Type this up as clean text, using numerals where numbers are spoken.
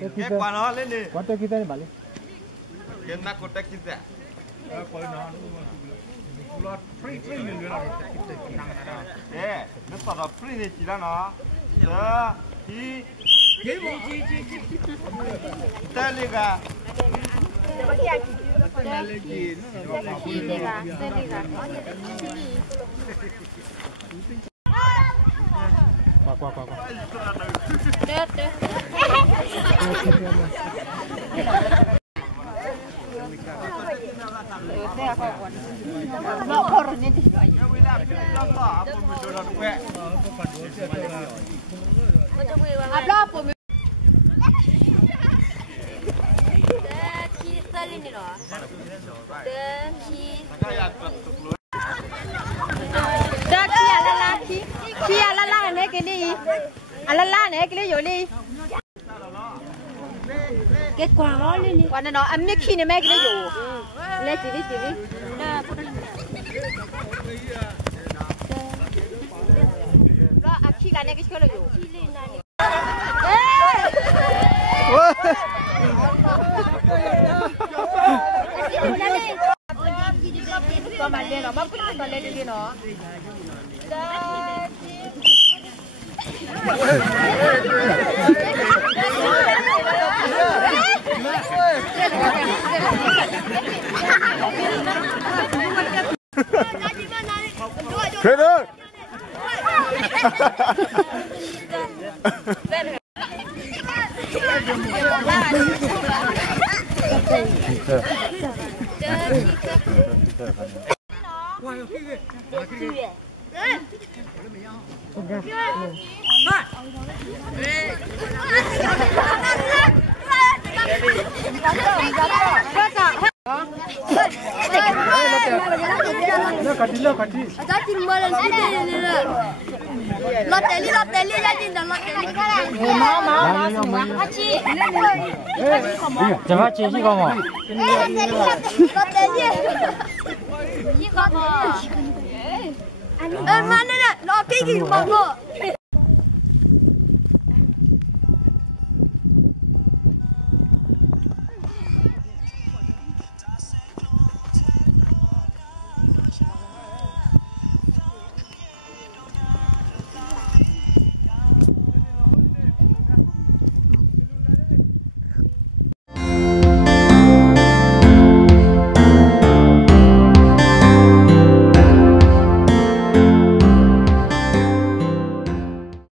Cái quả nó lên đi. Quả kita ni balik. Cái nát kotak kita. Quả nó. Lot free ni dia lah kita nang ada. Nó sọt vào free này chỉ là nó. Đó, thì ta đi cả. Qua. Được. Kết quả đó lên đi. Quả nó ăn miếng khi này mấy cái nó dụ. Lên chị đi. Đó ăn khi cái này cái nó dụ. Còn mà lên nó bóc cái còn lên đi nó. Thế đó. Lo kati. Jadi malam kita ni lah. Loteli jadi dah loteli. Mau semua. Jangan cici kamu. Loteli. Ni kamu. Mana nak? Loteli mana?